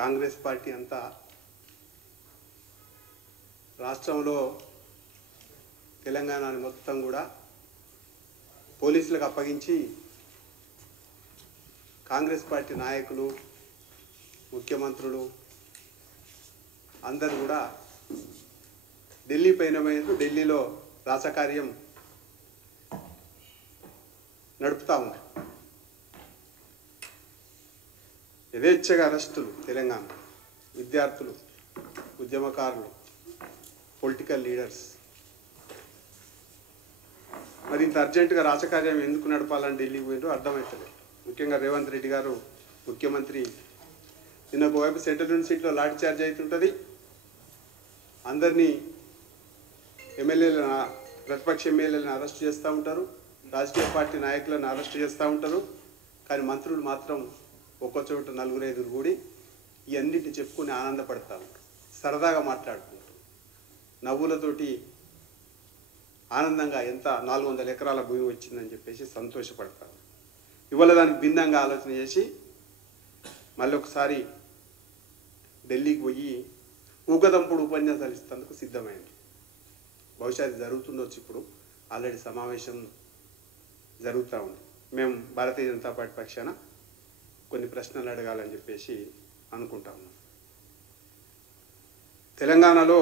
Congress party అంతా రాష్ట్రంలో తెలంగాణని మొత్తం కూడా పోలీసులకు అప్పగించి కాంగ్రెస్ పార్టీ నాయకులు ముఖ్యమంత్రులు అందరూ కూడా ఢిల్లీ పైన ఢిల్లీలో రాజకార్యం నడుపుతా ఉన్నారు. యథేచ్ఛగా అరెస్టులు, తెలంగాణ విద్యార్థులు, ఉద్యమకారులు, పొలిటికల్ లీడర్స్. మరి ఇంత అర్జెంటుగా రాజకార్యం ఎందుకు నడపాలని ఢిల్లీకి పోయిందో అర్థమవుతుంది. ముఖ్యంగా రేవంత్ రెడ్డి గారు ముఖ్యమంత్రి నిన్న ఒకవైపు సెంట్రల్ యూనివర్సిటీలో లాఠీ చార్జ్ అవుతుంటుంది, అందరినీ ఎమ్మెల్యేలను ప్రతిపక్ష ఎమ్మెల్యేలను అరెస్ట్ చేస్తూ ఉంటారు, రాజకీయ పార్టీ నాయకులను అరెస్ట్ చేస్తూ ఉంటారు. కానీ మంత్రులు మాత్రం ఒక్కో చోట 4-5 కూడి ఇవన్నిటిని చెప్పుకొని ఆనందపడతా ఉంటారు, సరదాగా మాట్లాడుకుంటారు, నవ్వులతోటి ఆనందంగా ఎంత 400 ఎకరాల భూమి వచ్చిందని చెప్పేసి సంతోషపడతారు. ఇవాళ దానికి భిన్నంగా ఆలోచన చేసి మళ్ళీ ఒకసారి ఢిల్లీకి పోయి ఊకదంపుడు ఉపన్యాసాలు ఇస్తేందుకు సిద్ధమైంది. బహుశా అది జరుగుతుండొచ్చు. ఇప్పుడు ఆల్రెడీ సమావేశం జరుగుతూ ఉంది. మేము భారతీయ జనతా పార్టీ పక్షాన కొన్ని ప్రశ్నలు అడగాలని చెప్పేసి అనుకుంటా ఉన్నాం. తెలంగాణలో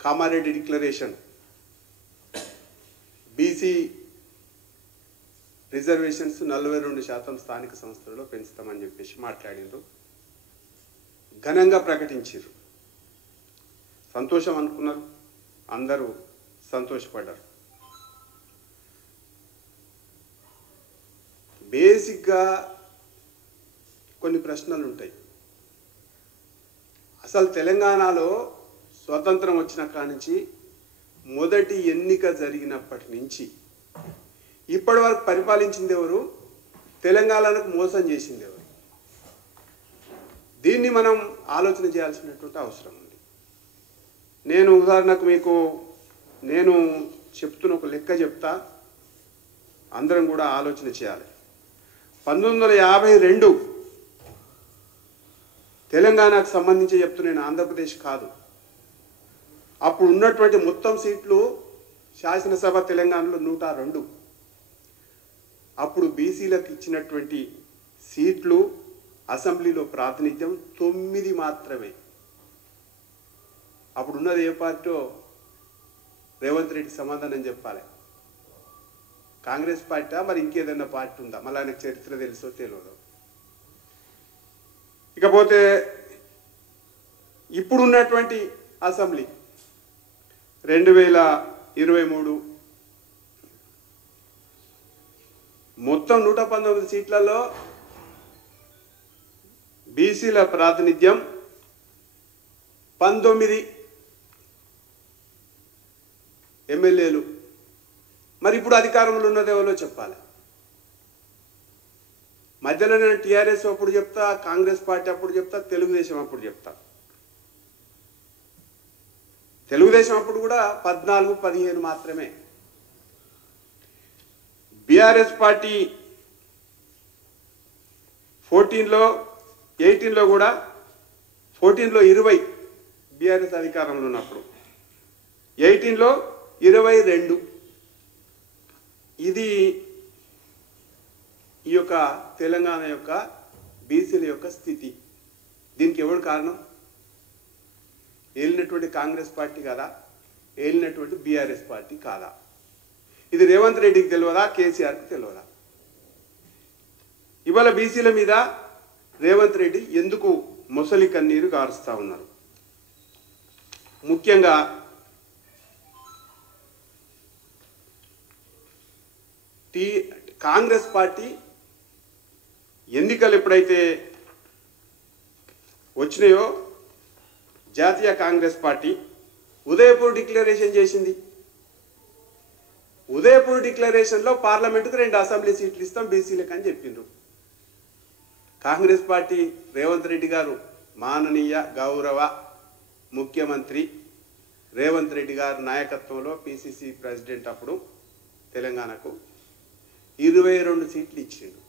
కామారెడ్డి డిక్లరేషన్, బీసీ రిజర్వేషన్స్ 42% స్థానిక సంస్థలలో పెంచుతామని చెప్పేసి మాట్లాడిండ్రు, ఘనంగా ప్రకటించారు. సంతోషం అనుకున్నారు, అందరూ సంతోషపడ్డారు. బేసిక్గా కొన్ని ప్రశ్నలు ఉంటాయి. అసలు తెలంగాణలో స్వతంత్రం వచ్చిన కాడి నుంచి మొదటి ఎన్నిక జరిగినప్పటి నుంచి ఇప్పటి వరకు పరిపాలించింది ఎవరు, తెలంగాణకు మోసం చేసింది ఎవరు? దీన్ని మనం ఆలోచన చేయాల్సినటువంటి అవసరం ఉంది. నేను ఉదాహరణకు మీకు నేను చెప్తున్న ఒక లెక్క చెప్తా, అందరం కూడా ఆలోచన చేయాలి. 1952 తెలంగాణకు సంబంధించి చెప్తున్నాను, ఆంధ్రప్రదేశ్ కాదు. అప్పుడు ఉన్నటువంటి మొత్తం సీట్లు శాసనసభ తెలంగాణలో 102. అప్పుడు బీసీలకు ఇచ్చినటువంటి సీట్లు అసెంబ్లీలో ప్రాతినిధ్యం 9 మాత్రమే. అప్పుడున్నది ఏ పార్టీ? రేవంత్ రెడ్డి సమాధానం చెప్పాలి. కాంగ్రెస్ పార్టీ మరి ఇంకేదన్నా పార్టీ ఉందా? మళ్ళీ ఆయనకు చరిత్ర తెలుసో తెలియదు. ఇకపోతే ఇప్పుడున్నటువంటి అసెంబ్లీ 2023 మొత్తం 119 సీట్లలో బీసీల ప్రాతినిధ్యం 19 ఎమ్మెల్యేలు. మరి ఇప్పుడు అధికారంలో ఉన్నది ఎవరో చెప్పాలి. మధ్యలో నేను టీఆర్ఎస్ అప్పుడు చెప్తా, కాంగ్రెస్ పార్టీ అప్పుడు చెప్తా, తెలుగుదేశం అప్పుడు చెప్తా. తెలుగుదేశం అప్పుడు కూడా 14-15 మాత్రమే. బీఆర్ఎస్ పార్టీ 14లో 18లో కూడా 14లో 20 బీఆర్ఎస్ అధికారంలో ఉన్నప్పుడు, 18లో 22. ఇది ఈ యొక్క తెలంగాణ యొక్క బీసీల యొక్క స్థితి. దీనికి ఎవరు కారణం? ఏలినటువంటి కాంగ్రెస్ పార్టీ కాదా? ఏలినటువంటి బీఆర్ఎస్ పార్టీ కాదా? ఇది రేవంత్ రెడ్డికి తెలియదా? కేసీఆర్కి తెలియదా? ఇవాళ బీసీల మీద రేవంత్ రెడ్డి ఎందుకు మొసలి కన్నీరు గారుస్తూ ఉన్నారు? ముఖ్యంగా కాంగ్రెస్ పార్టీ ఎన్నికలు ఎప్పుడైతే వచ్చినాయో జాతీయ కాంగ్రెస్ పార్టీ ఉదయపూర్ డిక్లరేషన్ చేసింది. ఉదయపూర్ డిక్లరేషన్లో పార్లమెంటుకు 2 అసెంబ్లీ సీట్లు ఇస్తాం బీసీలకు అని చెప్పిండ్రు. కాంగ్రెస్ పార్టీ రేవంత్ రెడ్డి గారు మాననీయ గౌరవ ముఖ్యమంత్రి రేవంత్ రెడ్డి గారి నాయకత్వంలో పిసిసి ప్రెసిడెంట్ అప్పుడు తెలంగాణకు 22 సీట్లు ఇచ్చిండు.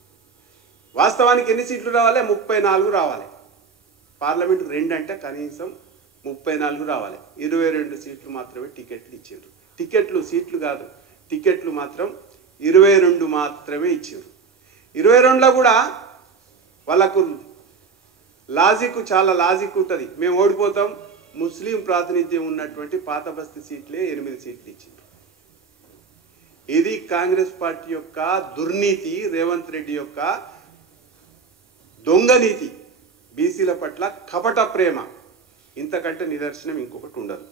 వాస్తవానికి ఎన్ని సీట్లు రావాలి? 34 రావాలి. పార్లమెంట్ 2 అంటే కనీసం 34 రావాలి. 22 సీట్లు మాత్రమే టికెట్లు ఇచ్చారు. టికెట్లు సీట్లు కాదు, టికెట్లు మాత్రం 22 మాత్రమే ఇచ్చారు. 22లో కూడా వాళ్ళకు చాలా లాజిక్ ఉంటుంది. మేము ఓడిపోతాం, ముస్లిం ప్రాతినిధ్యం ఉన్నటువంటి పాత బస్తీ సీట్లే 8 సీట్లు ఇచ్చారు. ఇది కాంగ్రెస్ పార్టీ యొక్క దుర్నీతి, రేవంత్ రెడ్డి యొక్క దొంగ నీతి, బీసీల పట్ల కపట ప్రేమ. ఇంతకంటే నిదర్శనం ఇంకొకటి ఉండదు.